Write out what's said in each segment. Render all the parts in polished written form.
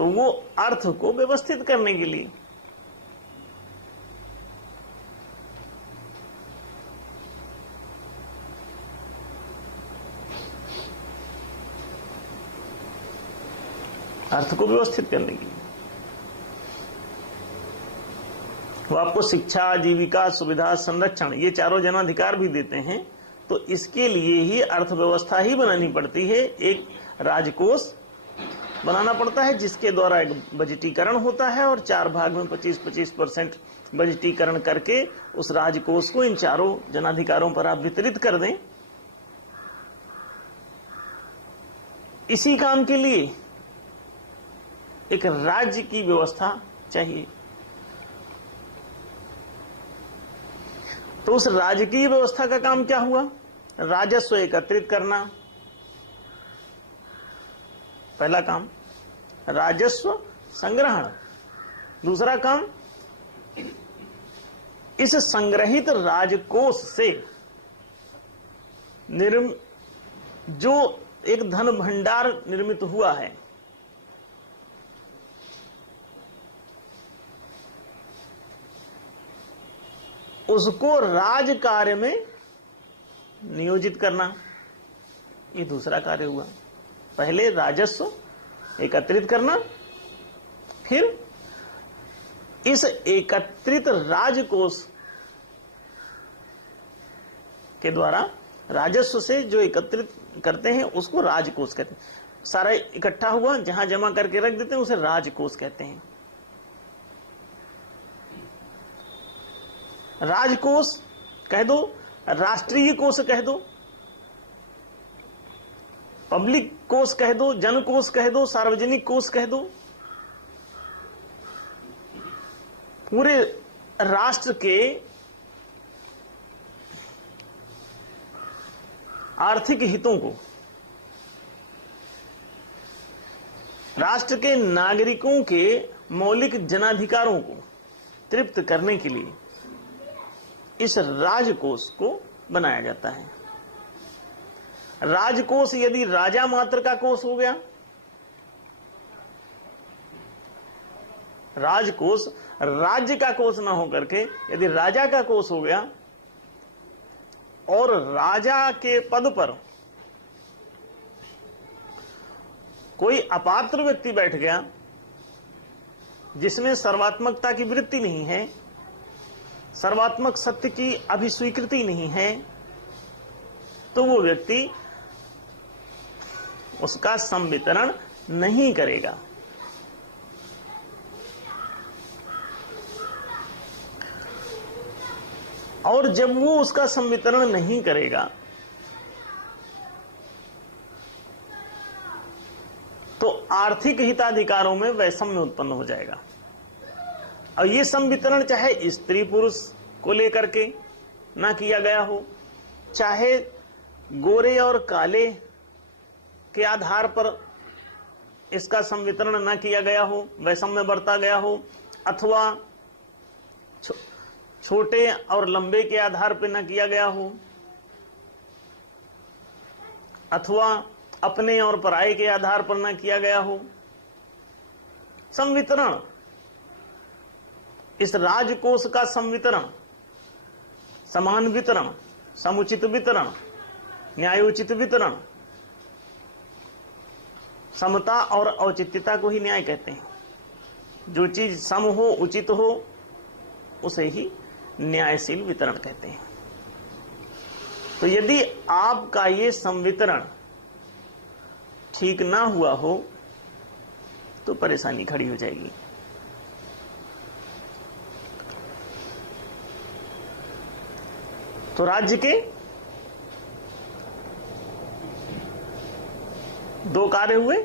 तो वो अर्थ को व्यवस्थित करने के लिए। अर्थ को व्यवस्थित करने के लिए वो आपको शिक्षा, आजीविका, सुविधा, संरक्षण, ये चारों जनाधिकार भी देते हैं। तो इसके लिए ही अर्थव्यवस्था ही बनानी पड़ती है, एक राजकोष बनाना पड़ता है जिसके द्वारा एक बजटीकरण होता है और 4 भाग में 25-25% बजटीकरण करके उस राजकोष को इन चारों जनाधिकारों पर आप वितरित कर दें। इसी काम के लिए एक राज्य की व्यवस्था चाहिए। तो उस राजकीय व्यवस्था का काम क्या हुआ? राजस्व एकत्रित करना, पहला काम। राजस्व संग्रहण, दूसरा काम इस संग्रहित राजकोष से जो एक धन भंडार निर्मित हुआ है, उसको राज कार्य में नियोजित करना, ये दूसरा कार्य हुआ। पहले राजस्व एकत्रित करना, फिर इस एकत्रित राजकोष के द्वारा राजस्व से जो एकत्रित करते हैं उसको राजकोष कहते हैं। सारा इकट्ठा हुआ जहां जमा करके रख देते हैं उसे राजकोष कहते हैं। राजकोष कह दो, राष्ट्रीय कोष कह दो, पब्लिक कोष कह दो, जन कोष कह दो, सार्वजनिक कोष कह दो। पूरे राष्ट्र के आर्थिक हितों को, राष्ट्र के नागरिकों के मौलिक जनाधिकारों को तृप्त करने के लिए इस राजकोष को बनाया जाता है। राजकोष यदि राजा मात्र का कोष हो गया, राजकोष राज्य का कोष ना होकर के यदि राजा का कोष हो गया और राजा के पद पर कोई अपात्र व्यक्ति बैठ गया जिसमें सर्वात्मकता की वृत्ति नहीं है, सर्वात्मक सत्य की अभिस्वीकृति नहीं है, तो वो व्यक्ति उसका संवितरण नहीं करेगा। और जब वो उसका संवितरण नहीं करेगा तो आर्थिक हिताधिकारों में वैषम्य उत्पन्न हो जाएगा। और ये संवितरण चाहे स्त्री पुरुष को लेकर के ना किया गया हो, चाहे गोरे और काले के आधार पर इसका संवितरण ना किया गया हो, वैषम्य बरता गया हो, अथवा छोटे और लंबे के आधार पर ना किया गया हो, अथवा अपने और पराये के आधार पर ना किया गया हो। संवितरण, इस राजकोष का संवितरण, समान वितरण, समुचित वितरण, न्यायोचित वितरण, समता और औचित्यता को ही न्याय कहते हैं। जो चीज सम हो, उचित हो, उसे ही न्यायशील वितरण कहते हैं। तो यदि आपका ये संवितरण ठीक ना हुआ हो तो परेशानी खड़ी हो जाएगी। तो राज्य के 2 कार्य हुए।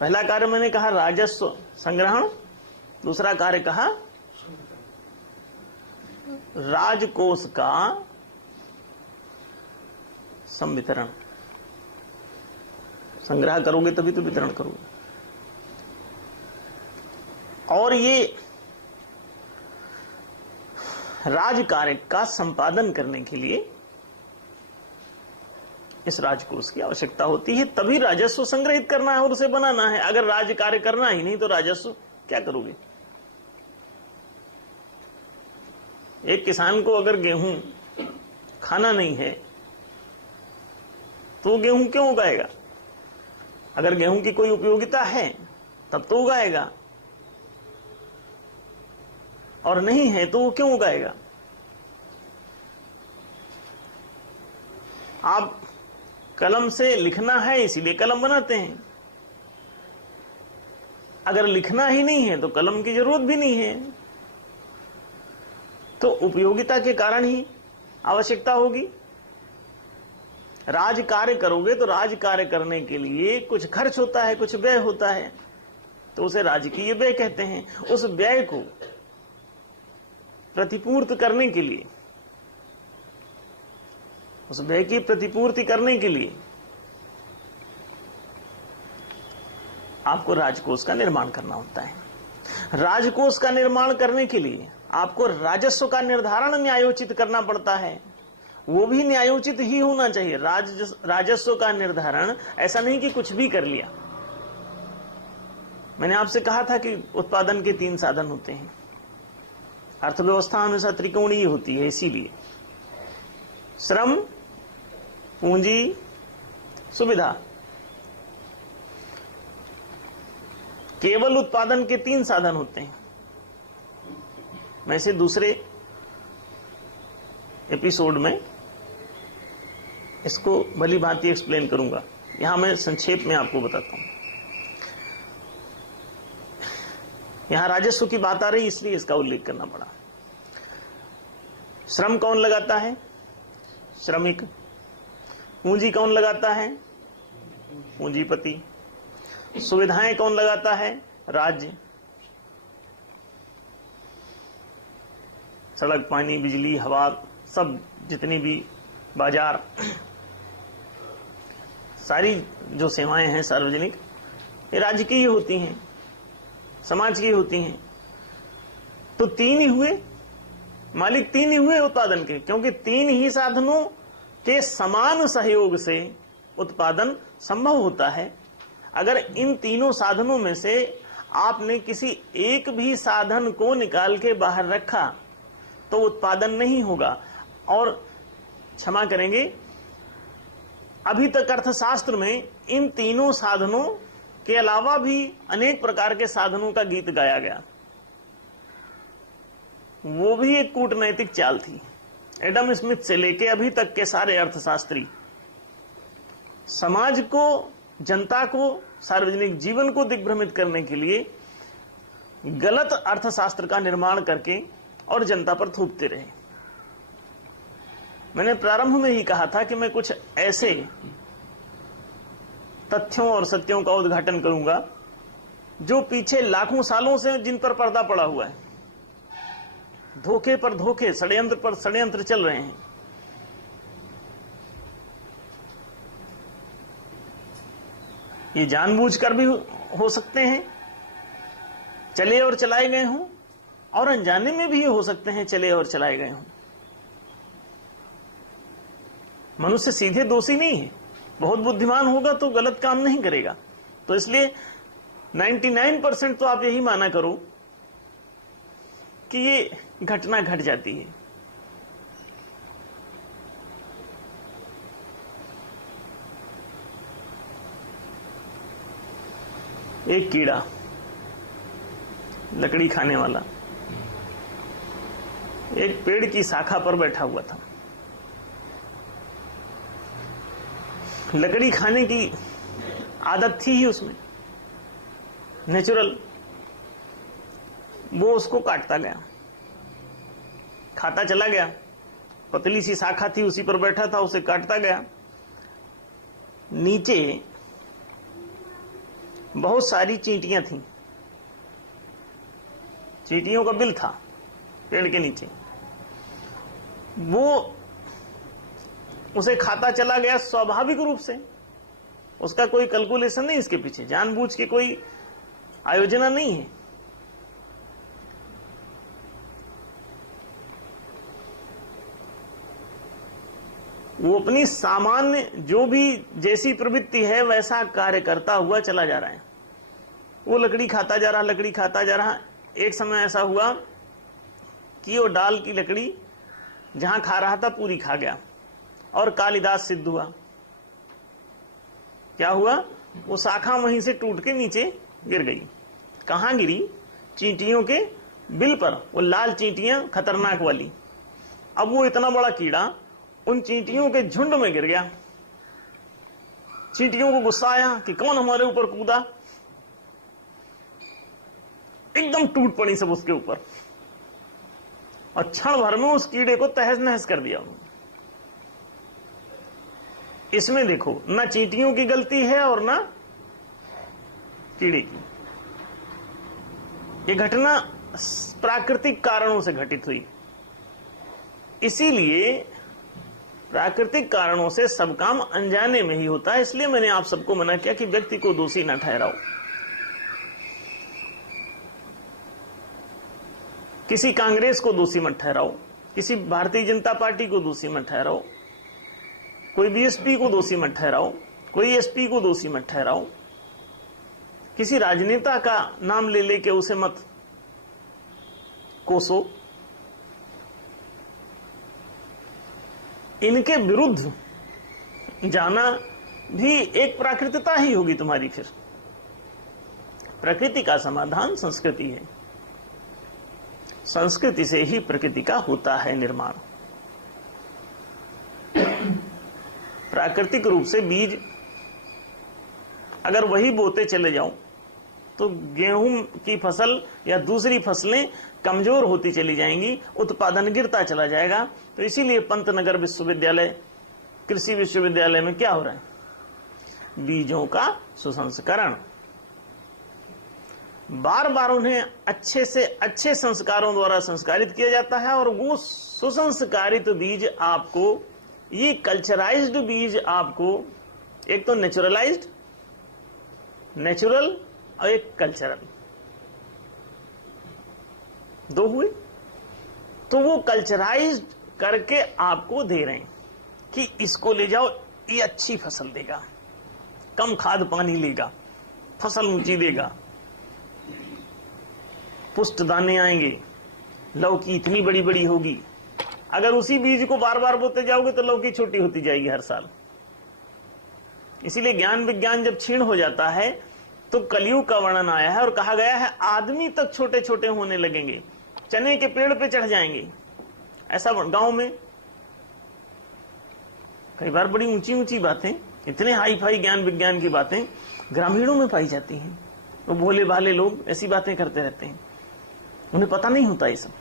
पहला कार्य मैंने कहा राजस्व संग्रहण, दूसरा कार्य कहा राजकोष का संवितरण। संग्रह करोगे तभी तो वितरण करोगे। और ये राज कार्य का संपादन करने के लिए इस राजकोष की आवश्यकता होती है। तभी राजस्व संग्रहित करना है और उसे बनाना है। अगर राज कार्य करना ही नहीं तो राजस्व क्या करोगे? एक किसान को अगर गेहूं खाना नहीं है तो गेहूं क्यों उगाएगा? अगर गेहूं की कोई उपयोगिता है तब तो उगाएगा, और नहीं है तो वो क्यों उगाएगा? आप कलम से लिखना है इसीलिए कलम बनाते हैं। अगर लिखना ही नहीं है तो कलम की जरूरत भी नहीं है। तो उपयोगिता के कारण ही आवश्यकता होगी। राज कार्य करोगे तो राज कार्य करने के लिए कुछ खर्च होता है, कुछ व्यय होता है, तो उसे राजकीय व्यय कहते हैं। उस व्यय को प्रतिपूर्ति करने के लिए, उस व्यय की प्रतिपूर्ति करने के लिए आपको राजकोष का निर्माण करना होता है। राजकोष का निर्माण करने के लिए आपको राजस्व का निर्धारण न्यायोचित करना पड़ता है। वो भी न्यायोचित ही होना चाहिए। राजस्व का निर्धारण ऐसा नहीं कि कुछ भी कर लिया। मैंने आपसे कहा था कि उत्पादन के 3 साधन होते हैं। अर्थव्यवस्था हमेशा त्रिकोणीय होती है, इसीलिए श्रम, पूंजी, सुविधा। केवल उत्पादन के 3 साधन होते हैं। मैं इसे दूसरे एपिसोड में इसको भली भांति एक्सप्लेन करूंगा। यहां मैं संक्षेप में आपको बताता हूं। यहां राजस्व की बात आ रही, इसलिए इसका उल्लेख करना पड़ा। श्रम कौन लगाता है? श्रमिक। पूंजी कौन लगाता है? पूंजीपति। सुविधाएं कौन लगाता है? राज्य। सड़क, पानी, बिजली, हवा, सब जितनी भी बाजार, सारी जो सेवाएं हैं सार्वजनिक, ये राज्य की ही होती हैं, समाज की होती हैं। तो 3 ही हुए, मालिक 3 ही हुए उत्पादन के, क्योंकि 3 ही साधनों के समान सहयोग से उत्पादन संभव होता है। अगर इन तीनों साधनों में से आपने किसी एक भी साधन को निकाल के बाहर रखा तो उत्पादन नहीं होगा। और क्षमा करेंगे, अभी तक अर्थशास्त्र में इन तीनों साधनों के अलावा भी अनेक प्रकार के साधनों का गीत गाया गया। वो भी एक कूटनैतिक चाल थी। एडम स्मिथ से लेके अभी तक के सारे अर्थशास्त्री समाज को, जनता को, सार्वजनिक जीवन को दिग्भ्रमित करने के लिए गलत अर्थशास्त्र का निर्माण करके और जनता पर थूकते रहे। मैंने प्रारंभ में ही कहा था कि मैं कुछ ऐसे तथ्यों और सत्यों का उद्घाटन करूंगा जो पीछे लाखों सालों से जिन पर पर्दा पड़ा हुआ है। धोखे पर धोखे, षड्यंत्र पर षड्यंत्र चल रहे हैं। ये जानबूझकर भी हो सकते हैं, चले और चलाए गए हों, और अनजाने में भी हो सकते हैं चले और चलाए गए हों। मनुष्य सीधे दोषी नहीं है। बहुत बुद्धिमान होगा तो गलत काम नहीं करेगा। तो इसलिए 99% तो आप यही माना करो कि ये घटना घट जाती है। एक कीड़ा, लकड़ी खाने वाला, एक पेड़ की शाखा पर बैठा हुआ था। लकड़ी खाने की आदत थी ही उसमें, नेचुरल। वो उसको काटता गया, खाता चला गया। पतली सी शाखा थी, उसी पर बैठा था, उसे काटता गया। नीचे बहुत सारी चींटियां थीं, चींटियों का बिल था पेड़ के नीचे। वो उसे खाता चला गया स्वाभाविक रूप से। उसका कोई कैलकुलेशन नहीं इसके पीछे, जानबूझ के कोई आयोजना नहीं है। वो अपनी सामान्य जो भी जैसी प्रवृत्ति है वैसा कार्य करता हुआ चला जा रहा है। वो लकड़ी खाता जा रहा, लकड़ी खाता जा रहा। एक समय ऐसा हुआ कि वो डाल की लकड़ी जहां खा रहा था पूरी खा गया और कालिदास सिद्ध हुआ। क्या हुआ? वो शाखा वहीं से टूट के नीचे गिर गई। कहां गिरी? चींटियों के बिल पर, वो लाल चींटियां खतरनाक वाली। अब वो इतना बड़ा कीड़ा उन चींटियों के झुंड में गिर गया। चींटियों को गुस्सा आया कि कौन हमारे ऊपर कूदा। एकदम टूट पड़ी सब उसके ऊपर और क्षण भर में उस कीड़े को तहस नहस कर दिया। इसमें देखो, ना चींटियों की गलती है और ना कीड़े की। ये घटना प्राकृतिक कारणों से घटित हुई। इसीलिए प्राकृतिक कारणों से सब काम अनजाने में ही होता है। इसलिए मैंने आप सबको मना किया कि व्यक्ति को दोषी न ठहराओ। किसी कांग्रेस को दोषी मत ठहराओ, किसी भारतीय जनता पार्टी को दोषी मत ठहराओ, कोई बीएसपी को दोषी मत ठहराओ, कोई एसपी को दोषी मत ठहराओ। किसी राजनेता का नाम ले लेके उसे मत कोसो। इनके विरुद्ध जाना भी एक प्राकृतिकता ही होगी तुम्हारी। फिर प्रकृति का समाधान संस्कृति है। संस्कृति से ही प्रकृति का होता है निर्माण। प्राकृतिक रूप से बीज अगर वही बोते चले जाओ तो गेहूं की फसल या दूसरी फसलें कमजोर होती चली जाएंगी, उत्पादन गिरता चला जाएगा। तो इसीलिए पंतनगर विश्वविद्यालय, कृषि विश्वविद्यालय में क्या हो रहा है? बीजों का सुसंस्करण। बार बार उन्हें अच्छे से अच्छे संस्कारों द्वारा संस्कारित किया जाता है और वो सुसंस्कारित बीज आपको, ये कल्चराइज्ड बीज आपको, एक तो नेचुरल और एक कल्चरल, दो हुए। तो वो कल्चराइज्ड करके आपको दे रहे हैं कि इसको ले जाओ, ये अच्छी फसल देगा, कम खाद पानी लेगा, फसल ऊंची देगा, पुष्ट दाने आएंगे, लौकी इतनी बड़ी बड़ी होगी। अगर उसी बीज को बार बार बोते जाओगे तो लौकी छोटी होती जाएगी हर साल। इसीलिए ज्ञान विज्ञान जब क्षीण हो जाता है तो कलयुग का वर्णन आया है और कहा गया है आदमी तक छोटे छोटे होने लगेंगे, चने के पेड़ पे चढ़ जाएंगे। ऐसा गांव में कई बार बड़ी ऊंची ऊंची बातें, इतने हाई फाई ज्ञान विज्ञान की बातें ग्रामीणों में पाई जाती हैं। तो भोले भाले लोग ऐसी बातें करते रहते हैं, उन्हें पता नहीं होता ये सब।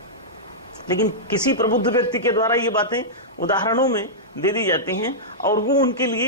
लेकिन किसी प्रबुद्ध व्यक्ति के द्वारा ये बातें उदाहरणों में दे दी जाती हैं और वो उनके लिए